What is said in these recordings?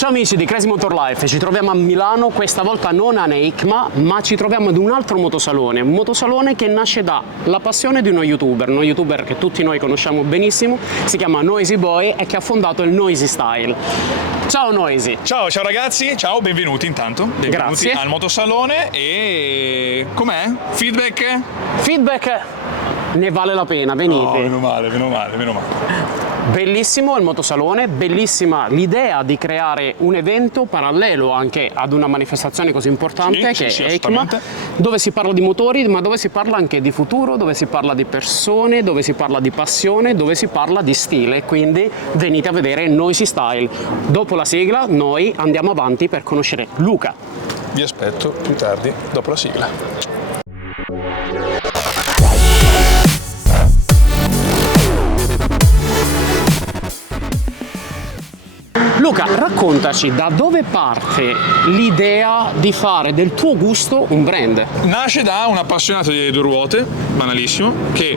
Ciao amici di Crazy Motor Life, ci troviamo a Milano, questa volta non a NEICMA, ma ci troviamo ad un altro motosalone, un motosalone che nasce dalla passione di uno youtuber che tutti noi conosciamo benissimo, si chiama Noisy Boy e che ha fondato il Noisy Style. Ciao Noisy! Ciao ragazzi, ciao, benvenuti intanto, benvenuti Grazie. al motosalone. E com'è? Feedback? Feedback ne vale la pena, venite. No, meno male. Bellissimo il motosalone, bellissima l'idea di creare un evento parallelo anche ad una manifestazione così importante che è EICMA, dove si parla di motori, ma dove si parla anche di futuro, dove si parla di persone, dove si parla di passione, dove si parla di stile. Quindi venite a vedere Noisy Style. Dopo la sigla noi andiamo avanti per conoscere Luca. Vi aspetto più tardi, dopo la sigla. Luca, raccontaci da dove parte l'idea di fare del tuo gusto un brand? Nasce da un appassionato delle due ruote, banalissimo, che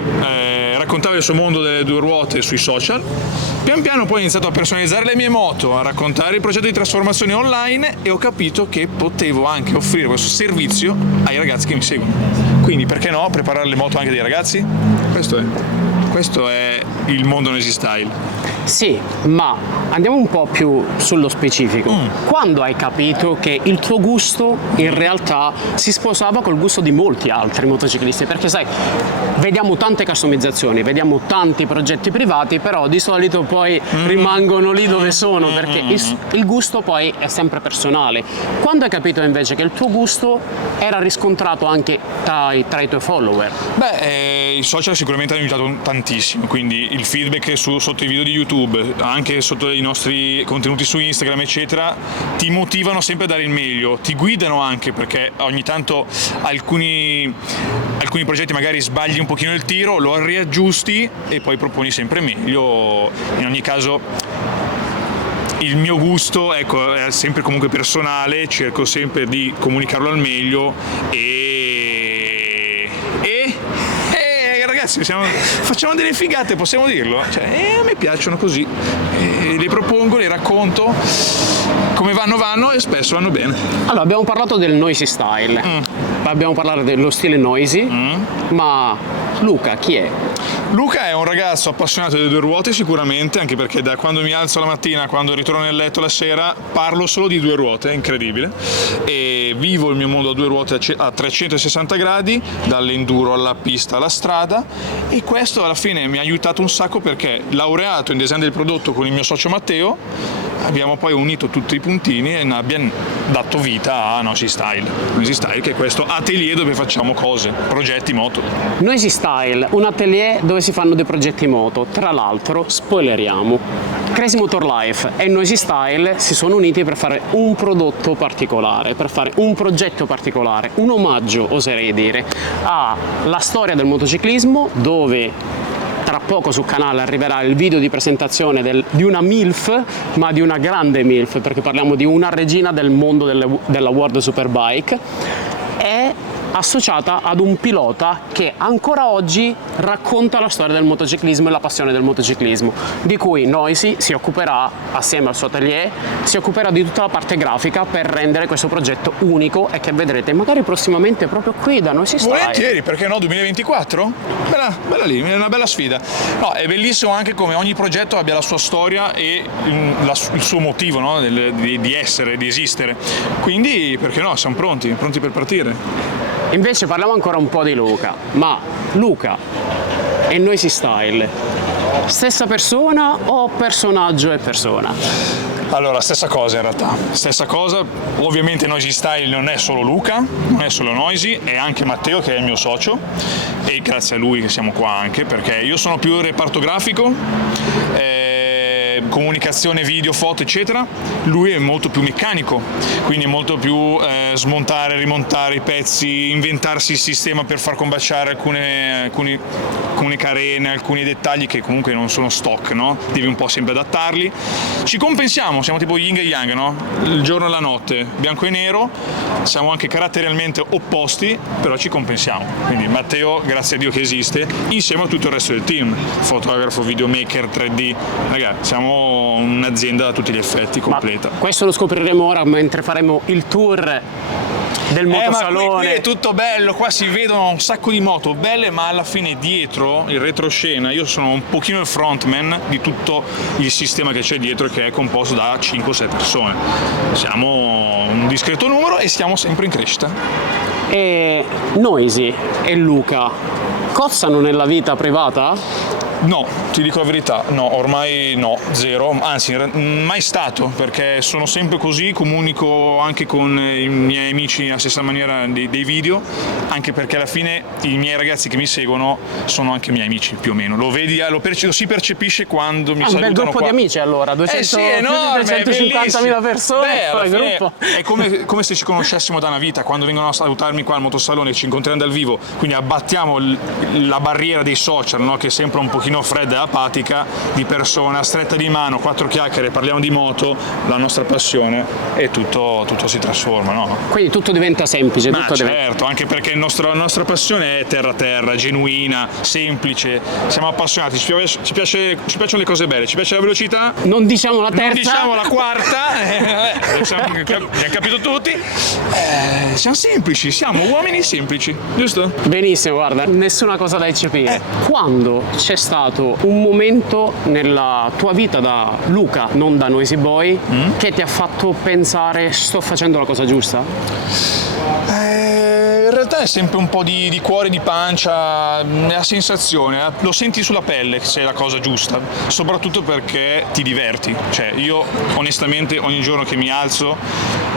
raccontava il suo mondo delle due ruote sui social. Pian piano poi ho iniziato a personalizzare le mie moto, a raccontare il progetto di trasformazione online e ho capito che potevo anche offrire questo servizio ai ragazzi che mi seguono. Quindi perché no, preparare le moto anche dei ragazzi? Questo è il mondo Noisy Style. Sì, ma andiamo un po' più sullo specifico. Quando hai capito che il tuo gusto in realtà si sposava col gusto di molti altri motociclisti? Perché sai, vediamo tante customizzazioni, vediamo tanti progetti privati, però di solito poi rimangono lì dove sono, perché il gusto poi è sempre personale. Quando hai capito invece che il tuo gusto era riscontrato anche tra i tuoi follower? Beh, i social sicuramente hanno aiutato tantissimo, quindi il feedback sotto i video di YouTube, anche sotto i nostri contenuti su Instagram eccetera, ti motivano sempre a dare il meglio, ti guidano anche perché ogni tanto alcuni progetti magari sbagli un pochino il tiro, lo riaggiusti e poi proponi sempre meglio. In ogni caso il mio gusto, ecco, è sempre comunque personale, cerco sempre di comunicarlo al meglio ragazzi, facciamo delle figate, possiamo dirlo? Cioè, a me piacciono così, le propongo, le racconto, come vanno e spesso vanno bene. Allora, abbiamo parlato del Noisy Style, abbiamo parlato dello stile Noisy, ma Luca chi è? Luca è un ragazzo appassionato delle due ruote sicuramente, anche perché da quando mi alzo la mattina, quando ritorno nel letto la sera, parlo solo di due ruote, è incredibile, e vivo il mio mondo a due ruote a 360 gradi, dall'enduro alla pista alla strada, e questo alla fine mi ha aiutato un sacco perché, laureato in design del prodotto con il mio socio Matteo, abbiamo poi unito tutti i puntini e abbiamo dato vita a Noisy Style, che è questo atelier dove facciamo cose, progetti moto. Noisy Style, un atelier dove si fanno dei progetti moto. Tra l'altro, spoileriamo, Crazy Motor Life e Noisy Style si sono uniti per fare un prodotto particolare, per fare un progetto particolare, un omaggio, oserei dire, alla storia del motociclismo, dove tra poco sul canale arriverà il video di presentazione di una MILF, ma di una grande MILF, perché parliamo di una regina del mondo della World Superbike, è associata ad un pilota che ancora oggi racconta la storia del motociclismo e la passione del motociclismo, di cui Noisy si occuperà, assieme al suo atelier, si occuperà di tutta la parte grafica per rendere questo progetto unico e che vedrete magari prossimamente proprio qui da Noisy Style. Volentieri, perché no, 2024? Bella lì, è una bella sfida. No, è bellissimo anche come ogni progetto abbia la sua storia e il suo motivo, no? di essere, di esistere. Quindi, perché no, siamo pronti per partire. Invece parliamo ancora un po' di Luca, ma Luca e Noisy Style, stessa persona o personaggio e persona? Allora, stessa cosa in realtà, stessa cosa, ovviamente Noisy Style non è solo Luca, non è solo Noisy, è anche Matteo che è il mio socio e grazie a lui che siamo qua anche, perché io sono più il reparto grafico, comunicazione, video, foto eccetera, lui è molto più meccanico, quindi è molto più smontare, rimontare i pezzi, inventarsi il sistema per far combaciare alcune carene, alcuni dettagli che comunque non sono stock, no? Devi un po' sempre adattarli. Ci compensiamo, siamo tipo yin e yang, no? Il giorno e la notte, bianco e nero, siamo anche caratterialmente opposti, però ci compensiamo. Quindi Matteo, grazie a Dio che esiste, insieme a tutto il resto del team, fotografo, videomaker, 3D, ragazzi, siamo siamo un'azienda a tutti gli effetti completa. Ma questo lo scopriremo ora mentre faremo il tour del motosalone. Ma qui è tutto bello, qua si vedono un sacco di moto belle, ma alla fine dietro, il retroscena, io sono un pochino il frontman di tutto il sistema che c'è dietro, che è composto da 5-6 persone. Siamo un discreto numero e stiamo sempre in crescita. E Noisy e Luca cozzano nella vita privata? No, ti dico la verità, no, ormai no, zero, anzi mai stato, perché sono sempre così, comunico anche con i miei amici alla stessa maniera dei video, anche perché alla fine i miei ragazzi che mi seguono sono anche miei amici più o meno, lo vedi, lo si percepisce quando mi salutano un bel gruppo qua. di amici allora, 200, sì, enorme, 250.000 persone. Beh, è come se ci conoscessimo da una vita, quando vengono a salutarmi qua al motosalone, ci incontriamo dal vivo, quindi abbattiamo la barriera dei social, no? Che è sempre un pochino fredda e apatica, di persona, stretta di mano, 4 chiacchiere, parliamo di moto, la nostra passione, e tutto si trasforma, no? Quindi tutto diventa semplice. Ma tutto certo, anche perché la nostra passione è terra, genuina, semplice, siamo appassionati, ci piacciono le cose belle, ci piace la velocità, non diciamo la terza, non diciamo la quarta, abbiamo capito tutti, siamo semplici, siamo uomini semplici, giusto? benissimo, guarda, nessuna cosa da eccepire. Quando c'è stato un momento nella tua vita da Luca, non da Noisy Boy, che ti ha fatto pensare sto facendo la cosa giusta? In realtà è sempre un po' di cuore, di pancia, la sensazione, lo senti sulla pelle se è la cosa giusta, soprattutto perché ti diverti. Cioè, io onestamente ogni giorno che mi alzo,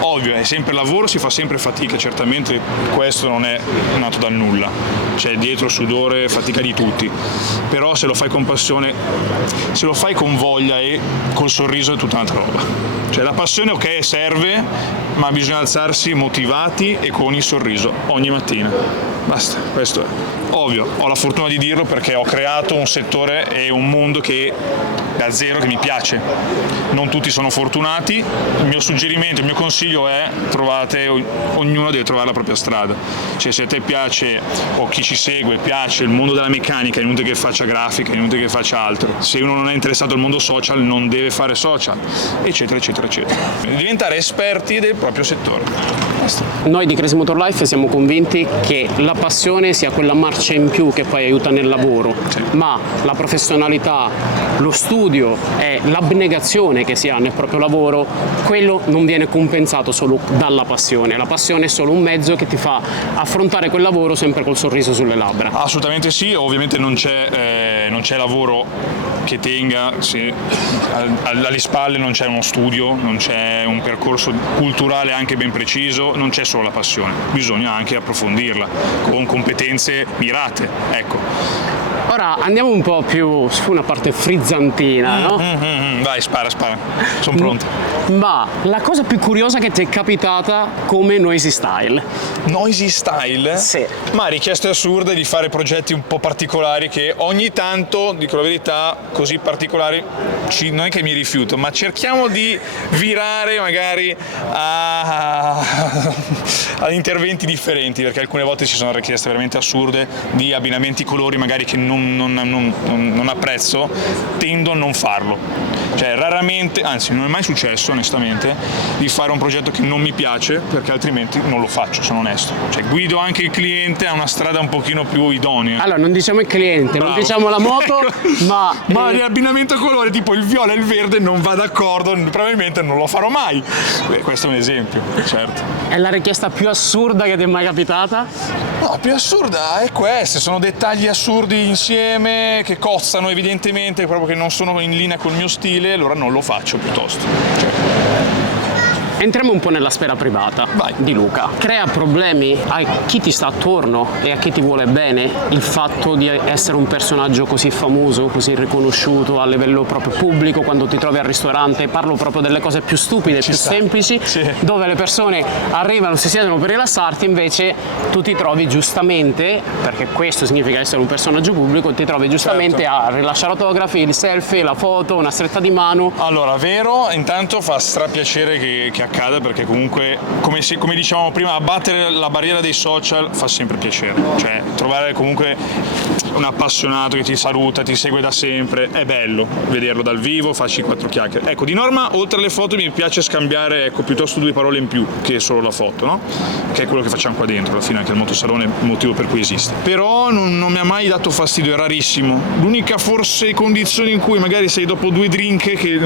ovvio, è sempre lavoro, si fa sempre fatica, certamente questo non è nato dal nulla, c'è dietro sudore, fatica di tutti, però se lo fai con passione, se lo fai con voglia e col sorriso è tutta un'altra roba. Cioè la passione ok serve, ma bisogna alzarsi motivati e con il sorriso ogni mattina. Basta, questo è. Ovvio, ho la fortuna di dirlo perché ho creato un settore e un mondo che da zero che mi piace. Non tutti sono fortunati, il mio suggerimento, il mio consiglio è ognuno deve trovare la propria strada. Cioè se a te piace o chi ci segue piace il mondo della meccanica, è inutile che faccia grafica, è inutile che faccia altro. Se uno non è interessato al mondo social non deve fare social, eccetera eccetera eccetera. Diventare esperti del proprio settore. Basta. Noi di Crazy Motor Life siamo convinti che la passione sia quella marcia in più che poi aiuta nel lavoro, ma la professionalità, lo studio e l'abnegazione che si ha nel proprio lavoro, quello non viene compensato solo dalla passione. La passione è solo un mezzo che ti fa affrontare quel lavoro sempre col sorriso sulle labbra. Assolutamente sì, ovviamente non c'è lavoro che tenga se alle spalle non c'è uno studio, non c'è un percorso culturale anche ben preciso, non c'è solo la passione, bisogna anche approfondirla con competenze mirate, ecco. Ora andiamo un po' più su una parte frizzantina, no? Vai, spara, sono pronto. Ma la cosa più curiosa che ti è capitata come Noisy Style? Noisy Style? Sì. Ma richieste assurde di fare progetti un po' particolari che ogni tanto, dico la verità, così particolari, non è che mi rifiuto, ma cerchiamo di virare magari ad interventi differenti, perché alcune volte ci sono richieste veramente assurde di abbinamenti colori magari che non apprezzo, tendo a non farlo. Cioè raramente, anzi non è mai successo onestamente, di fare un progetto che non mi piace, perché altrimenti non lo faccio, sono onesto. Cioè guido anche il cliente a una strada un pochino più idonea. Allora non diciamo il cliente, Bravo. non diciamo la moto, ma l'abbinamento a colore tipo il viola e il verde non va d'accordo, probabilmente non lo farò mai. Questo è un esempio, certo. È la richiesta più assurda che ti è mai capitata? No, più assurda è questa, sono dettagli assurdi insieme che cozzano evidentemente, proprio che non sono in linea col mio stile, allora non lo faccio piuttosto. Entriamo un po' nella sfera privata. Vai. Di Luca. Crea problemi a chi ti sta attorno e a chi ti vuole bene il fatto di essere un personaggio così famoso, così riconosciuto a livello proprio pubblico, quando ti trovi al ristorante, parlo proprio delle cose più stupide, più semplici, dove le persone arrivano, si siedono per rilassarti, invece tu ti trovi giustamente, perché questo significa essere un personaggio pubblico, ti trovi giustamente a rilasciare autografi, il selfie, la foto, una stretta di mano. Allora, vero, intanto fa strapiacere che accada, perché comunque, come dicevamo prima, abbattere la barriera dei social fa sempre piacere, cioè trovare comunque un appassionato che ti saluta, ti segue da sempre, è bello vederlo dal vivo, farci 4 chiacchiere. Ecco, di norma oltre alle foto mi piace scambiare, ecco, piuttosto 2 parole in più che solo la foto, no? Che è quello che facciamo qua dentro, alla fine anche il motosalone è il motivo per cui esiste. Però non mi ha mai dato fastidio, è rarissimo. L'unica forse condizione in cui magari sei dopo 2 drink che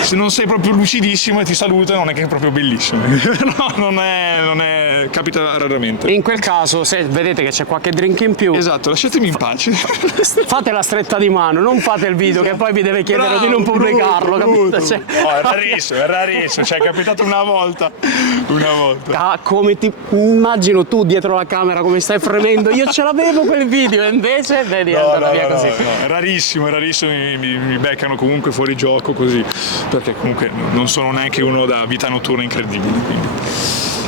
se non sei proprio lucidissimo e ti saluta non è che è proprio bellissimo. No, non è, capita raramente. In quel caso, se vedete che c'è qualche drink in più, Esatto, lasciatemi in pace. fate la stretta di mano, non fate il video che poi vi deve chiedere di non pubblicarlo, capito? Cioè... No, è rarissimo, cioè è capitato una volta. Come ti immagino tu dietro la camera come stai fremendo, io ce l'avevo quel video e invece vedi, è andata via così. No, è rarissimo, mi beccano comunque fuori gioco così, perché comunque non sono neanche uno da vita notturna incredibile. Quindi.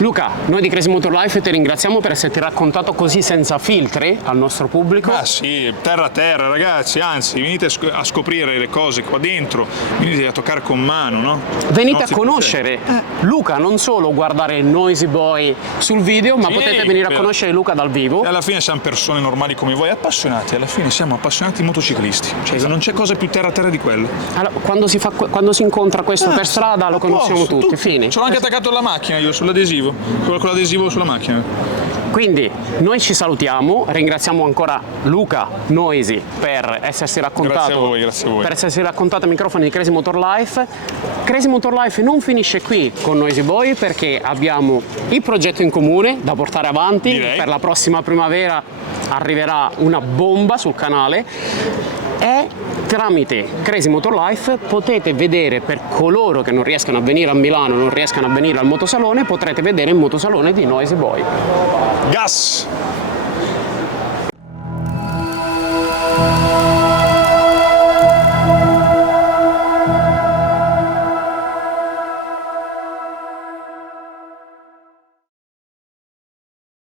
Luca, noi di Crazy Motor Life ti ringraziamo per esserti raccontato così senza filtri al nostro pubblico. Ah sì, terra a terra ragazzi, anzi venite a scoprire le cose qua dentro, venite a toccare con mano, no? Venite a conoscere Luca, non solo guardare Noisy Boy sul video, ma potete venire a conoscere Luca dal vivo. E alla fine siamo persone normali come voi, appassionati, alla fine siamo appassionati motociclisti, cioè non c'è cosa più terra a terra di quello. Allora, quando si incontra questo per strada lo conosciamo tutti, fine. Ce l'ho anche attaccato alla macchina io, sull'adesivo, con l'adesivo sulla macchina. Quindi noi ci salutiamo, ringraziamo ancora Luca Noisy per essersi raccontato, grazie a voi. Per essersi raccontato ai microfoni di Crazy Motor Life. Crazy Motor Life non finisce qui con Noisy Boy perché abbiamo il progetto in comune da portare avanti. Direi. Per la prossima primavera arriverà una bomba sul canale e tramite Crazy Motor Life potete vedere, per coloro che non riescano a venire a Milano, non riescano a venire al motosalone, potrete vedere il motosalone di Noisy Boy. Gas!